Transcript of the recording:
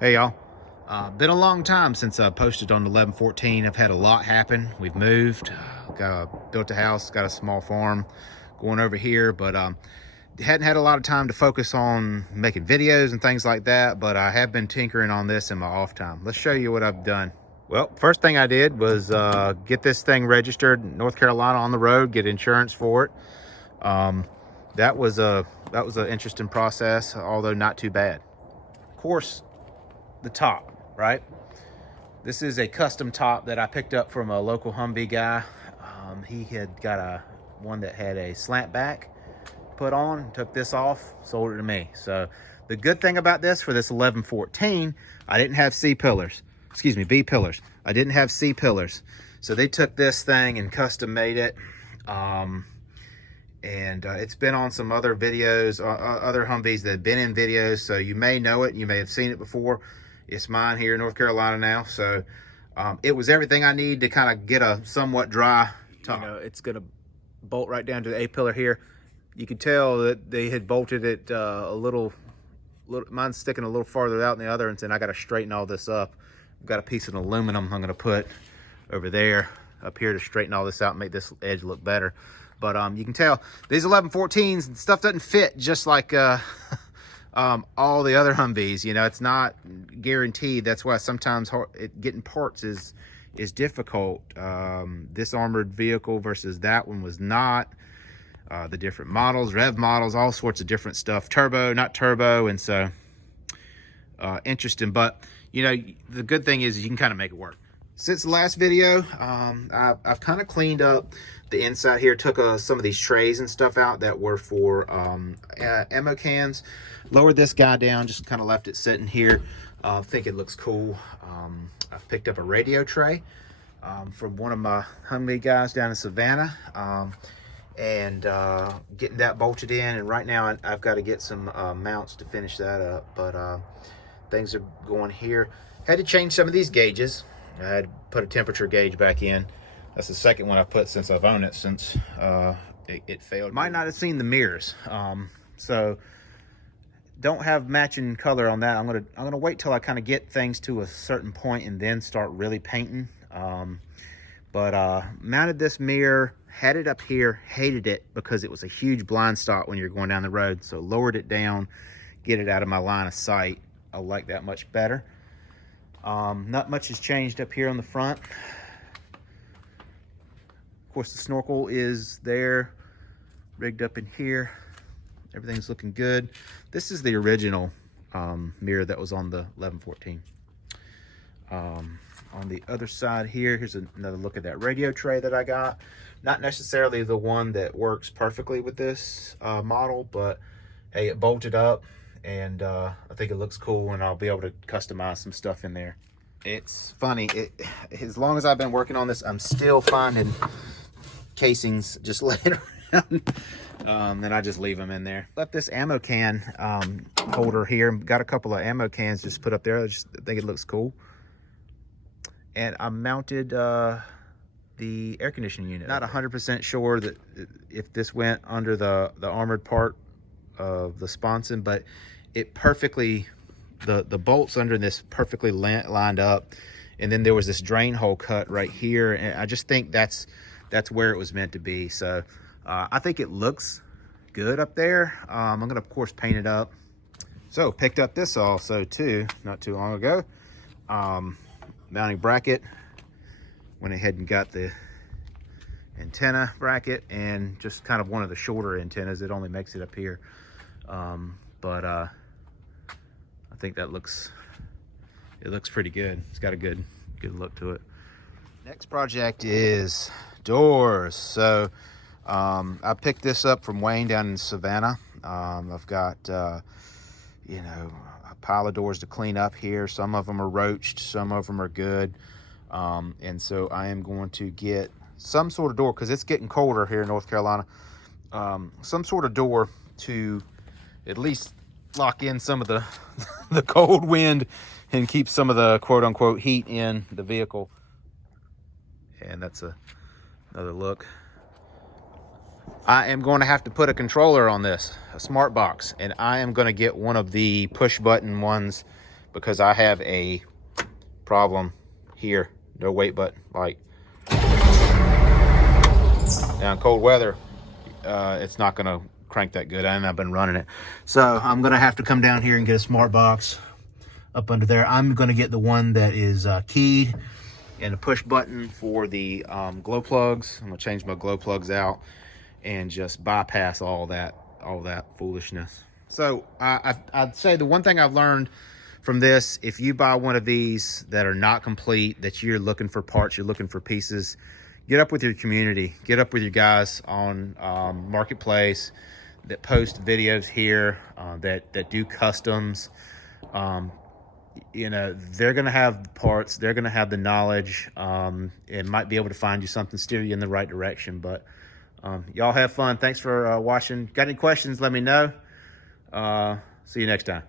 Hey y'all, been a long time since I posted on the 1114. I've had a lot happen. We've moved, built a house, got a small farm going over here, but hadn't had a lot of time to focus on making videos and things like that, but I have been tinkering on this in my off time. Let's show you what I've done. Well, first thing I did was get this thing registered in North Carolina on the road, get insurance for it. That was an interesting process, although not too bad. Of course, the top, right? This is a custom top that I picked up from a local Humvee guy. He had got one that had a slant back put on, took this off, sold it to me. So the good thing about this, for this 1114, I didn't have B pillars. I didn't have C pillars. So they took this thing and custom made it. It's been on some other videos, other Humvees that have been in videos, so you may know it, you may have seen it before. It's mine here in North Carolina now, so it was everything I need to kind of get a somewhat dry top. You know, it's gonna bolt right down to the A pillar here. You can tell that they had bolted it a little, mine's sticking a little farther out than the other, and then I got to straighten all this up. I've got a piece of aluminum I'm gonna put over there, up here, to straighten all this out and make this edge look better. But you can tell these 1114s, stuff doesn't fit just like all the other Humvees. You know, it's not guaranteed. That's why sometimes getting parts is difficult. This armored vehicle versus that one was not. The different models, rev models, all sorts of different stuff. Turbo, not turbo, and so interesting. But you know, the good thing is you can kind of make it work. Since the last video, I've kind of cleaned up the inside here, took some of these trays and stuff out that were for ammo cans, lowered this guy down, just kind of left it sitting here. I think it looks cool. I've picked up a radio tray from one of my Humvee guys down in Savannah, and getting that bolted in, and right now I've got to get some mounts to finish that up, but things are going here. Had to change some of these gauges. I had to put a temperature gauge back in. That's the second one I've put since I've owned it, since it failed. Might not have seen the mirrors, so don't have matching color on that. I'm gonna wait till I kind of get things to a certain point and then start really painting. Mounted this mirror, had it up here, hated it because it was a huge blind spot when you're going down the road. So lowered it down, get it out of my line of sight. I like that much better. Not much has changed up here on the front. Of course, the snorkel is there, rigged up in here. Everything's looking good. This is the original mirror that was on the 1114. On the other side here, here's another look at that radio tray that I got. Not necessarily the one that works perfectly with this model, but hey, it bolted up, and I think it looks cool, and I'll be able to customize some stuff in there. It's funny, as long as I've been working on this, I'm still finding casings just laying around. Then I just leave them in there. Left this ammo can holder here. Got a couple of ammo cans just put up there. I just think it looks cool. And I mounted the air conditioning unit. Not 100% sure that if this went under the armored part of the sponson, but it perfectly, the bolts under this perfectly lined up. And then there was this drain hole cut right here, and I just think that's where it was meant to be. So I think it looks good up there. I'm gonna, of course, paint it up. So picked up this also too, not too long ago. Mounting bracket. Went ahead and got the antenna bracket, and just kind of one of the shorter antennas. It only makes it up here. I think that looks pretty good. It's got a good look to it. Next project is doors. So I picked this up from Wayne down in Savannah. I've got you know, a pile of doors to clean up here. Some of them are roached, some of them are good, and so I am going to get some sort of door, because it's getting colder here in North Carolina. Some sort of door to at least lock in some of the the cold wind and keep some of the quote-unquote heat in the vehicle. And that's another look. I am going to have to put a controller on this, a smart box, and I am going to get one of the push button ones because I have a problem here. No wait button. Like, now in cold weather, it's not gonna crank that good, and I've been running it. So I'm gonna have to come down here and get a smart box up under there. I'm gonna get the one that is keyed and a push button for the glow plugs. I'm gonna change my glow plugs out and just bypass all that foolishness. So I'd say the one thing I've learned from this, if you buy one of these that are not complete, that you're looking for parts, you're looking for pieces, get up with your community, get up with your guys on Marketplace that post videos here, that do customs. You know, they're going to have the parts, they're going to have the knowledge, and might be able to find you something, steer you in the right direction. But y'all have fun. Thanks for watching. Got any questions, let me know. See you next time.